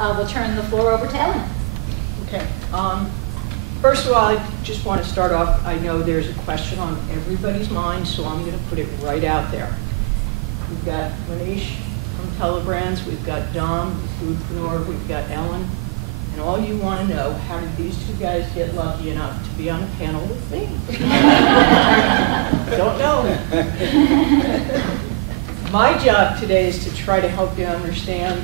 we'll turn the floor over to Ellen. Okay. First of all, I just want to start off, I know there's a question on everybody's mind, so I'm going to put it right out there. We've got Manish from Telebrands, we've got Dom, the foodpreneur, we've got Ellen, and all you want to know, how did these two guys get lucky enough to be on a panel with me? Don't know. My job today is to try to help you understand,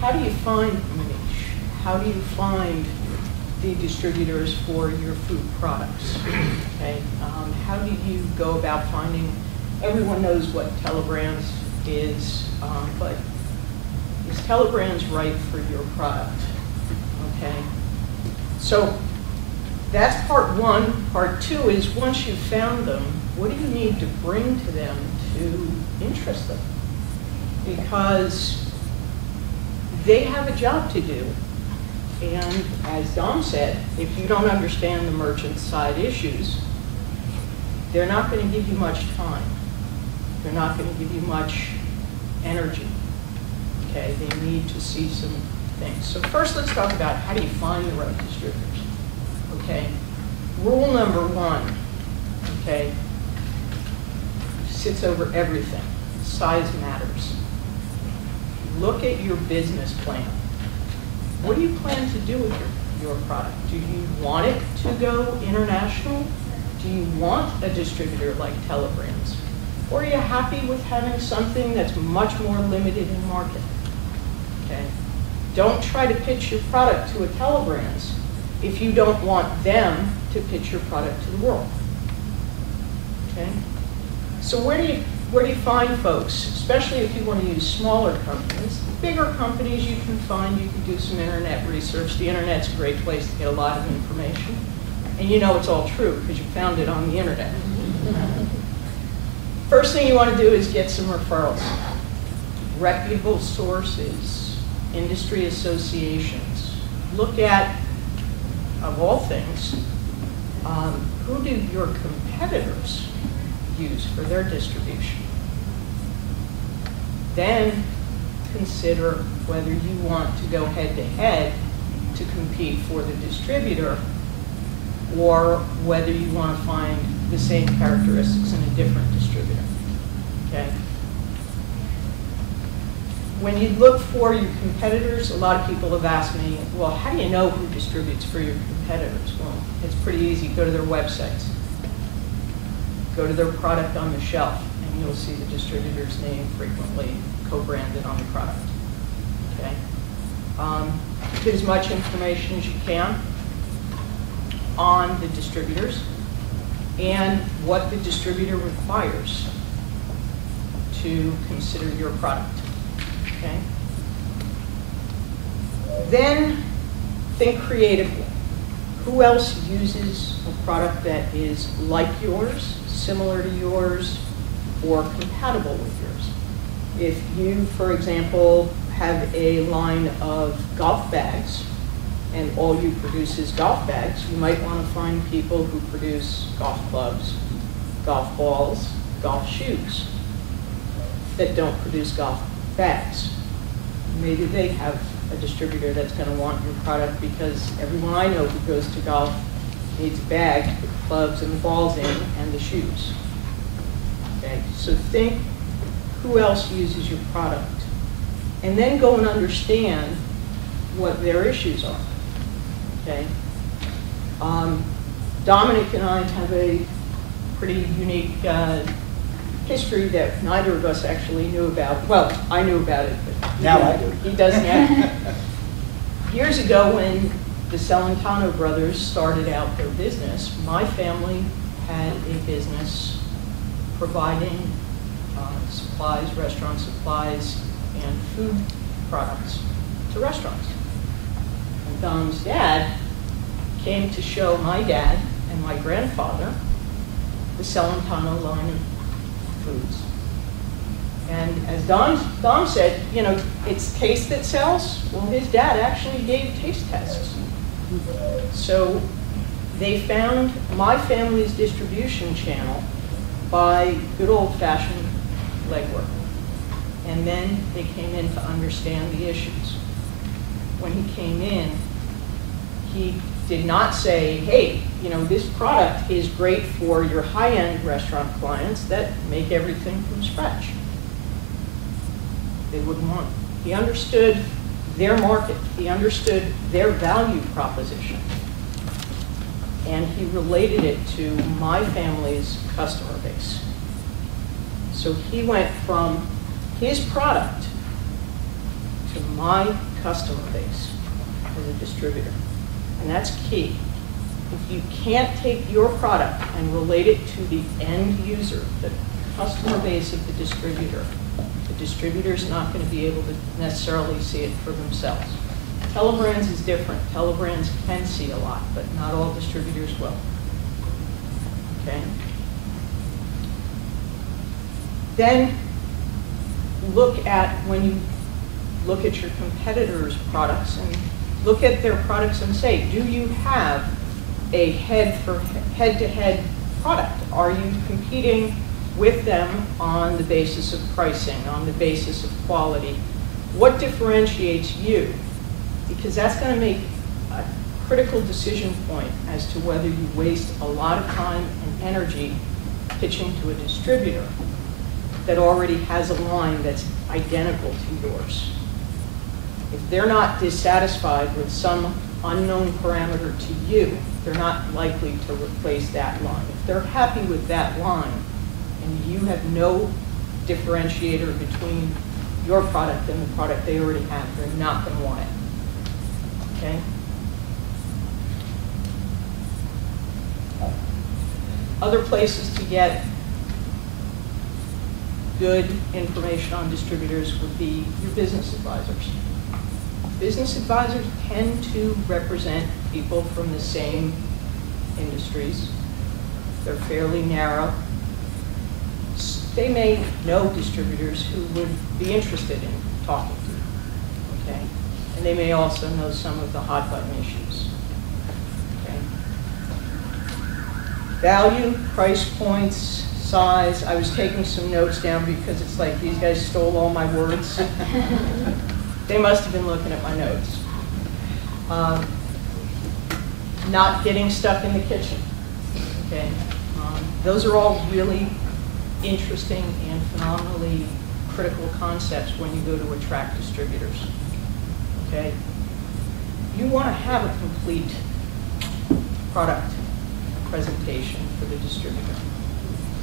how do you find Manish? How do you find the distributors for your food products? Okay, how do you go about finding? Everyone knows what Telebrands is, but is Telebrands right for your product? Okay, so that's part one. Part two is, once you've found them, what do you need to bring to them to interest them? Because they have a job to do. And as Dom said, if you don't understand the merchant side issues, they're not going to give you much time. They're not going to give you much energy. Okay, they need to see some things. So first, let's talk about, how do you find the right distributors? Okay, rule number one, okay, sits over everything. Size matters. Look at your business plan. What do you plan to do with your product? Do you want it to go international? Do you want a distributor like Telebrands? Or are you happy with having something that's much more limited in market? Okay. Don't try to pitch your product to a Telebrands if you don't want them to pitch your product to the world. Okay. So where do you find folks, especially if you want to use smaller companies? Bigger companies you can find, you can do some internet research. The internet's a great place to get a lot of information. And you know it's all true because you found it on the internet. First thing you want to do is get some referrals. Reputable sources, industry associations. Look at, of all things, who do your competitors use for their distribution? Then consider whether you want to go head-to-head to compete for the distributor, or whether you want to find the same characteristics in a different distributor. Okay? When you look for your competitors, a lot of people have asked me, well, how do you know who distributes for your competitors? Well, it's pretty easy. Go to their websites. Go to their product on the shelf, and you'll see the distributor's name frequently co-branded on the product. Okay? Get as much information as you can on the distributors and what the distributor requires to consider your product. Okay? Then think creatively. Who else uses a product that is like yours, similar to yours, or compatible with yours? If you, for example, have a line of golf bags and all you produce is golf bags, you might want to find people who produce golf clubs, golf balls, golf shoes that don't produce golf bags. Maybe they have a distributor that's going to want your product because everyone I know who goes to golf needs a bag with the clubs and the balls in and the shoes. Okay, so think who else uses your product, and then go and understand what their issues are. Okay. Dominic and I have a pretty unique history that neither of us actually knew about. Well, I knew about it, but now I do. He does now. Years ago, when the Celentano brothers started out their business, my family had a business providing supplies, restaurant supplies, and food products to restaurants. And Dom's dad came to show my dad and my grandfather the Celentano line of foods. And as Dom said, you know, it's taste that sells. Well, his dad actually gave taste tests. So they found my family's distribution channel by good old-fashioned legwork. And then they came in to understand the issues. when he came in, he did not say, hey, this product is great for your high-end restaurant clients that make everything from scratch. They wouldn't want it. He understood their market. He understood their value proposition. And he related it to my family's customer base. So he went from his product to my customer base as a distributor. And that's key. If you can't take your product and relate it to the end user, the customer base of the distributor's not going to be able to necessarily see it for themselves. Telebrands is different. Telebrands can see a lot, but not all distributors will. Okay? Then look at, when you look at your competitors' products, and look at their products and say, do you have a head-to-head product? Are you competing with them on the basis of pricing, on the basis of quality? What differentiates you? Because that's going to make a critical decision point as to whether you waste a lot of time and energy pitching to a distributor that already has a line that's identical to yours. If they're not dissatisfied with some unknown parameter to you, they're not likely to replace that line. If they're happy with that line and you have no differentiator between your product and the product they already have, they're not going to want it. Okay? Other places to get good information on distributors would be your business advisors. Business advisors tend to represent people from the same industries. They're fairly narrow. They may know distributors who would be interested in talking to you, okay? And they may also know some of the hot button issues, okay? Value, price points, size. I was taking some notes down because it's like these guys stole all my words. They must have been looking at my notes. Not getting stuck in the kitchen, okay? Those are all really interesting and phenomenally critical concepts when you go to attract distributors, okay? You want to have a complete product presentation for the distributor.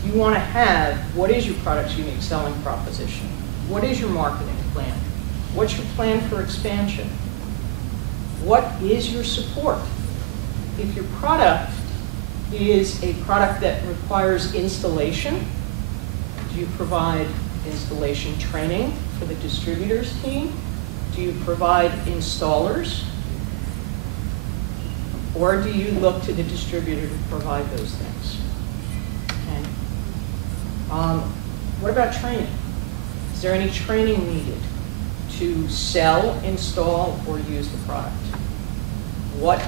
You want to have, what is your product's unique selling proposition? What is your marketing plan? What's your plan for expansion? What is your support? If your product is a product that requires installation, do you provide installation training for the distributor's team? Do you provide installers? Or do you look to the distributor to provide those things? Okay. What about training? Is there any training needed to sell, install, or use the product? What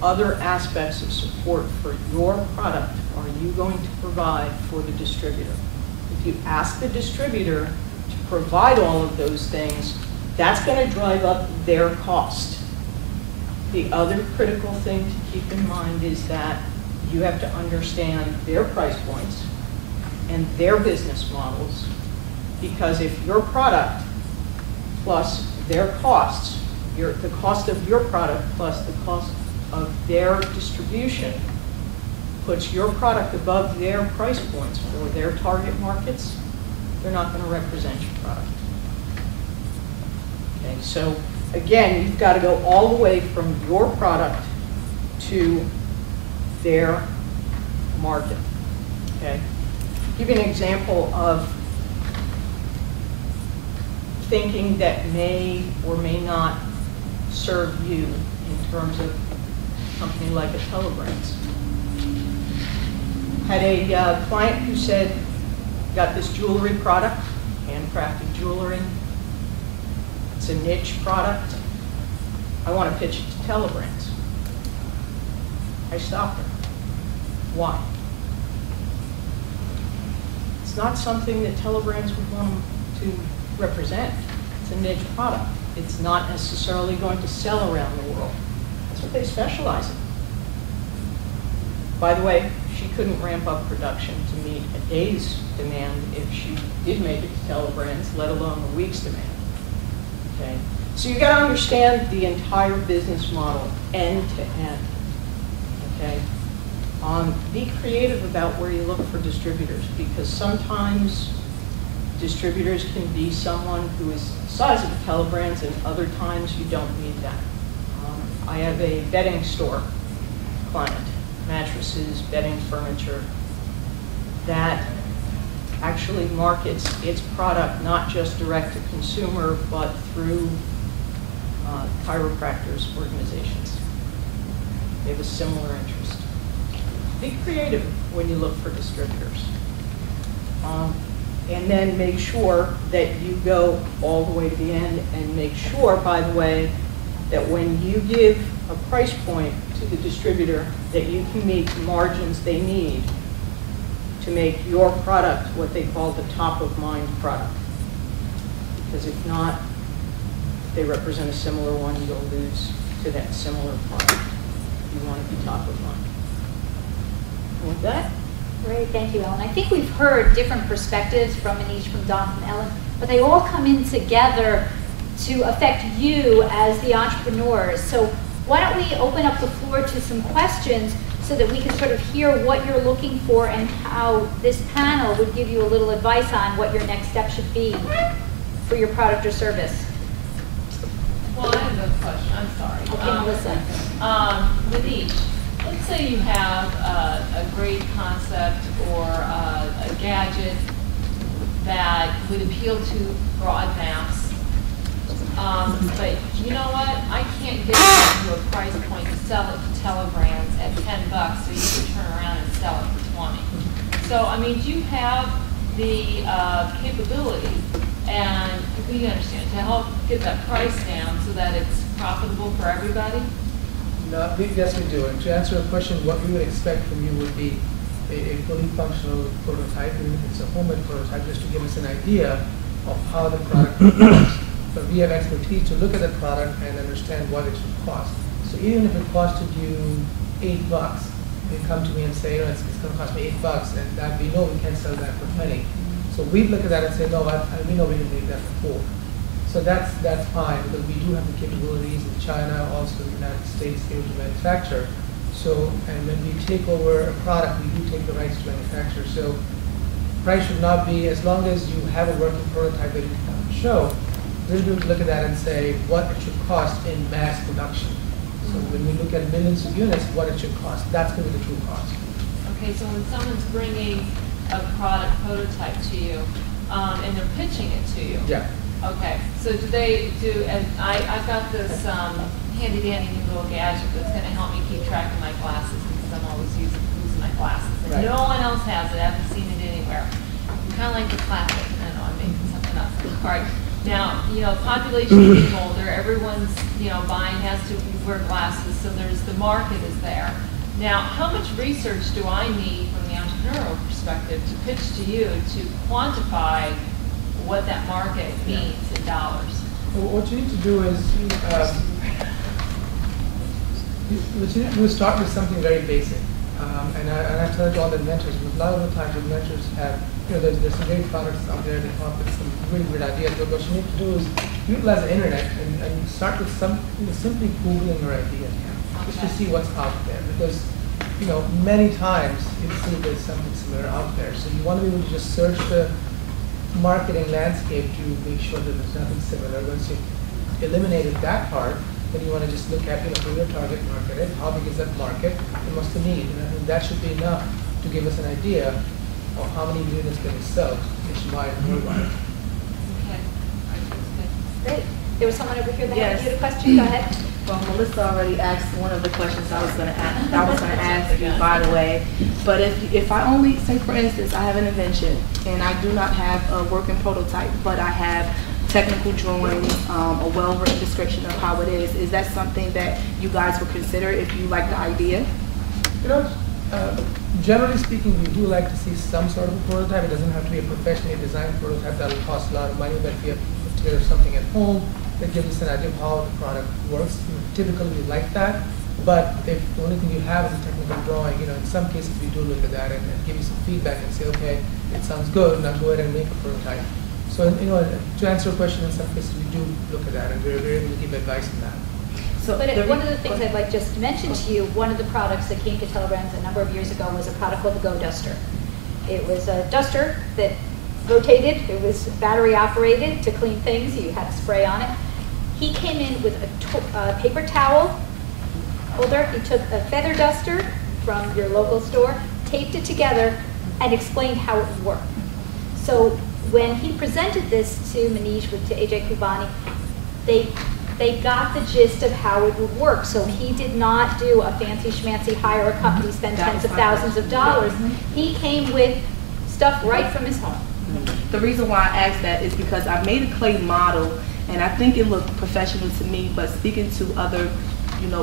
other aspects of support for your product are you going to provide for the distributor? If you ask the distributor to provide all of those things, that's going to drive up their cost. The other critical thing to keep in mind is that you have to understand their price points and their business models, because if your product plus their costs, the cost of your product plus the cost of their distribution puts your product above their price points for their target markets, they're not going to represent your product. Okay, so again, you've got to go all the way from your product to their market. Okay, give you an example of thinking that may or may not serve you in terms of a company like a Telebrands. Had a client who said, got this jewelry product, handcrafted jewelry. It's a niche product. I want to pitch it to Telebrands. I stopped her. Why? It's not something that Telebrands would want to represent. It's a niche product. it's not necessarily going to sell around the world. That's what they specialize in. By the way, she couldn't ramp up production to meet a day's demand if she did make it to Telebrands, let alone a week's demand. Okay? So you got to understand the entire business model end to end. Okay? Be creative about where you look for distributors, because sometimes distributors can be someone who is the size of the Telebrands, and other times you don't need that. I have a bedding store client, mattresses, bedding, furniture, that actually markets its product not just direct to consumer, but through chiropractors organizations. They have a similar interest. Be creative when you look for distributors. And then make sure that you go all the way to the end, and make sure, by the way, that when you give a price point to the distributor, that you can meet the margins they need to make your product what they call the top of mind product. Because if not, if they represent a similar one, you'll lose to that similar product. You want to be top of mind. And with that, Great, thank you, Ellen. I think we've heard different perspectives from Manish, from Don, from Ellen, but they all come in together to affect you as the entrepreneurs. So why don't we open up the floor to some questions so that we can sort of hear what you're looking for and how this panel would give you a little advice on what your next step should be for your product or service. Well, I have a question. I'm sorry. Okay, Melissa. Manish, let's say you have a great concept or a gadget that would appeal to broad mass. But you know what? I can't get it to a price point to sell it to Telebrands at $10 so you can turn around and sell it for 20. So, I mean, do you have the capability, and we understand, to help get that price down so that it's profitable for everybody? No, yes, we do. And to answer your question, what we would expect from you would be a fully functional prototype, even if it's a homemade prototype, just to give us an idea of how the product performs. But we have expertise to look at the product and understand what it should cost. So even if it costed you $8, you come to me and say, it's going to cost me $8, and that we know we can't sell that for 20. So we look at that and say, no, we know we didn't make that for 4. So that's fine, because we do have the capabilities in China, also in the United States, able to manufacture. So, and when we take over a product, we do take the rights to manufacture. So price should not be, as long as you have a working prototype that you can show, we'll be able to look at that and say what it should cost in mass production. So when we look at millions of units, what it should cost, that's going to be the true cost. Okay, so when someone's bringing a product prototype to you, and they're pitching it to you. Yeah. Okay, so and I've got this handy dandy new little gadget that's going to help me keep track of my glasses, because I'm always losing my glasses. And Right. no one else has it. I haven't seen it anywhere. Kind of like the classic. I know I'm making something up. All right. Now, population is getting older. Everyone's, has to wear glasses, so the market is there. Now, how much research do I need from the entrepreneurial perspective to pitch to you to quantify what that market means in dollars? Well, what you need to do is, what you need to do is start with something very basic. And I tell it to all the inventors, because a lot of the times inventors have, there's some great products out there that come up with some really great ideas, but what you need to do is utilize the internet and start with simply Googling your idea, just to see what's out there. Because, many times you see there's something similar out there. So you want to be able to just search the marketing landscape to make sure that there's nothing similar. Once you've eliminated that part, then you want to just look at, who your target market is, how big is that market, and what's the need. And I think that should be enough to give us an idea of how many units can we sell nationwide and worldwide. Okay. All right, that's good. Great. There was someone over here that Yes. had a question. Go ahead. Well, Melissa already asked one of the questions I was going to ask you, by the way. But if I only, say for instance, I have an invention and I do not have a working prototype, but I have technical drawings, a well-written description of how it is that something that you guys would consider if you like the idea? Generally speaking, we do like to see some sort of a prototype. It doesn't have to be a professionally designed prototype that will cost a lot of money, but if you have to put together something at home that gives us an idea of how the product works. Typically, we like that. But if the only thing you have is a technical drawing, in some cases we do look at that and give you some feedback and say, okay, it sounds good, now go ahead and make a prototype. So, to answer your question, in some cases we do look at that and we're able to give advice on that. So But one of the things I'd like just to mention to you, one of the products that came to Telebrands a number of years ago was a product called the Go Duster. It was a duster that rotated, it was battery operated to clean things, you had to spray on it. He came in with a paper towel holder, he took a feather duster from your local store, taped it together, and explained how it would work. So when he presented this to Manish, to AJ Kubani, they got the gist of how it would work. So he did not do a fancy schmancy, hire a company, spend tens of thousands of dollars. He came with stuff right from his home. The reason why I asked that is because I made a clay model and I think it looked professional to me, but speaking to other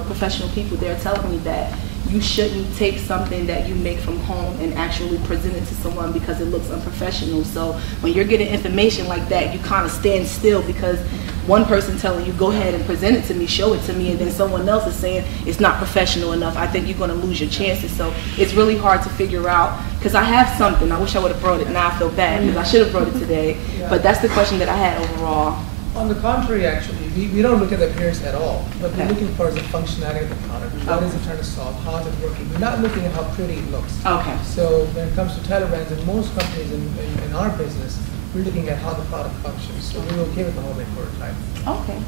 professional people, they're telling me that you shouldn't take something that you make from home and actually present it to someone because it looks unprofessional. So when you're getting information like that, you kind of stand still because one person telling you, go ahead and present it to me, show it to me, and then someone else is saying it's not professional enough. I think you're going to lose your chances. So it's really hard to figure out, because I have something. I wish I would have brought it. Now I feel bad because I should have brought it today. But that's the question that I had overall. On the contrary, actually, we don't look at the appearance at all. What we're looking for is the functionality of the product. What is it trying to solve? How is it working? We're not looking at how pretty it looks. Okay. So when it comes to Telebrands, and most companies in our business, we're looking at how the product functions. So we're okay with the homemade prototype. Okay.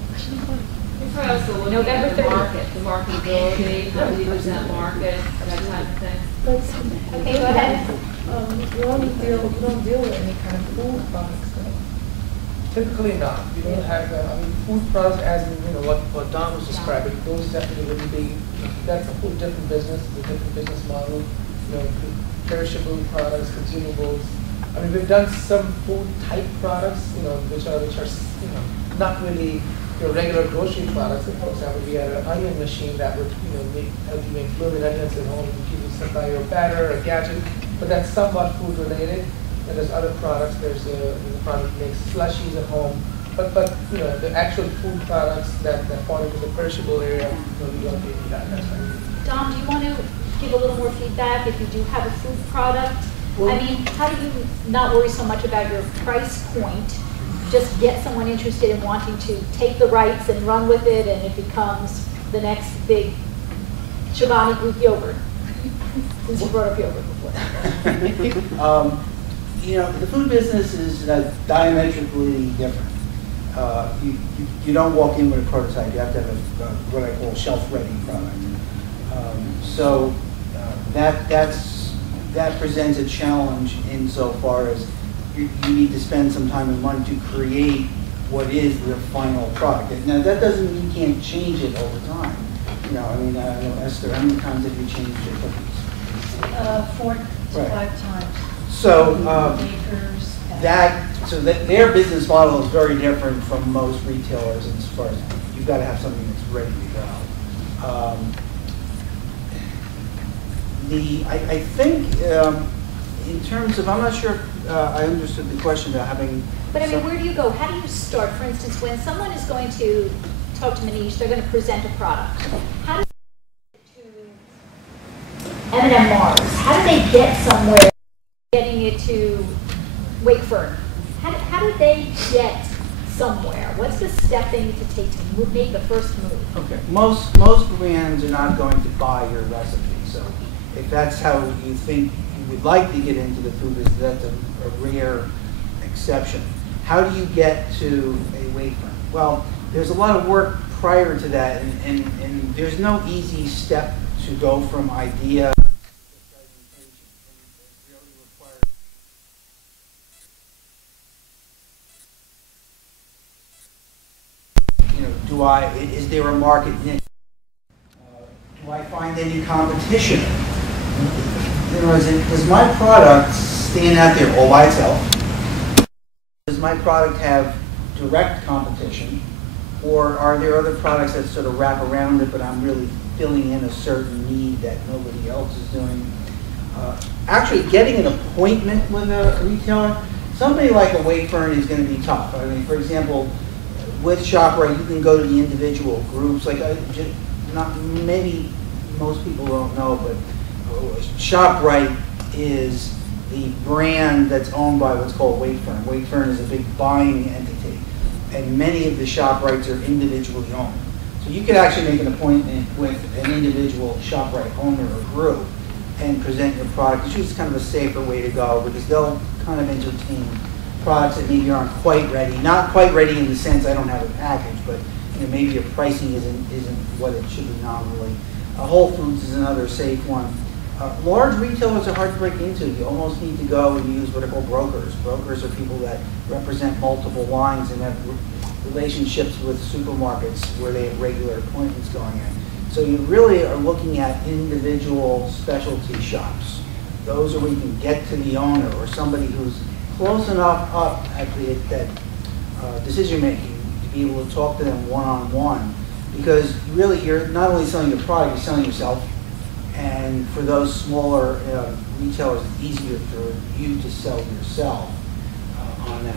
You're also looking November at the 30th. market, the marketability, how do you present market, that type of thing. Okay, go ahead. You don't deal with any kind of food products. Typically not. We don't have, food products as in, what Don was describing, those definitely would be, that's a whole different business, it's a different business model, perishable products, consumables. We've done some food type products, which are not really your regular grocery products. For example, we had an onion machine that would, help you make fluid onions at home, give you supply your batter, a gadget, but that's somewhat food related. And there's other products. There's a product that makes slushies at home, but the actual food products that fall into the perishable area, we don't do that. That's right. Dom, do you want to give a little more feedback if you do have a food product? How do you not worry so much about your price point? Just get someone interested in wanting to take the rights and run with it, and it becomes the next big Chobani Greek yogurt. Since you brought up yogurt before. The food business is diametrically different. You don't walk in with a prototype. You have to have what I call shelf-ready product. That presents a challenge insofar as you need to spend some time and money to create what is the final product. Now that doesn't mean you can't change it over time. Esther, how many times have you changed your cookies? 4 to 5 times. So their business model is very different from most retailers as far as you've got to have something that's ready to go. I think in terms of, I'm not sure I understood the question about having. But where do you go? How do you start? For instance, when someone is going to talk to Manish, they're going to present a product. How do they get to M&M Mars? How do they get somewhere? Getting it to Wakefern. How do they get somewhere? What's the step they need to take to make the first move? Okay. Most brands are not going to buy your recipe. So if that's how you think you would like to get into the food business, that's a rare exception. How do you get to a Wakefern? Well, there's a lot of work prior to that, and there's no easy step to go from idea. Is there a market niche? Do I find any competition? Does my product stand out there all by itself? Does my product have direct competition? Or are there other products that sort of wrap around it, but I'm really filling in a certain need that nobody else is doing? Actually, getting an appointment with a retailer, somebody like a Wakefern is going to be tough. For example, with ShopRite, you can go to the individual groups, like, not, maybe most people don't know, but ShopRite is the brand that's owned by what's called Wakefern. Wakefern is a big buying entity, and many of the ShopRites are individually owned. So you could actually make an appointment with an individual ShopRite owner or group and present your product. It's just kind of a safer way to go, because they'll kind of entertain products that maybe aren't quite ready. Not quite ready in the sense I don't have a package, but maybe your pricing isn't what it should be nominally. Whole Foods is another safe one. Large retailers are hard to break into. You almost need to go and use what are called brokers. Brokers are people that represent multiple lines and have relationships with supermarkets where they have regular appointments going in. So you really are looking at individual specialty shops. Those are where you can get to the owner or somebody who's close enough up at that decision making to be able to talk to them one-on-one. Because really you're not only selling your product, you're selling yourself. And for those smaller retailers, it's easier for you to sell yourself on that.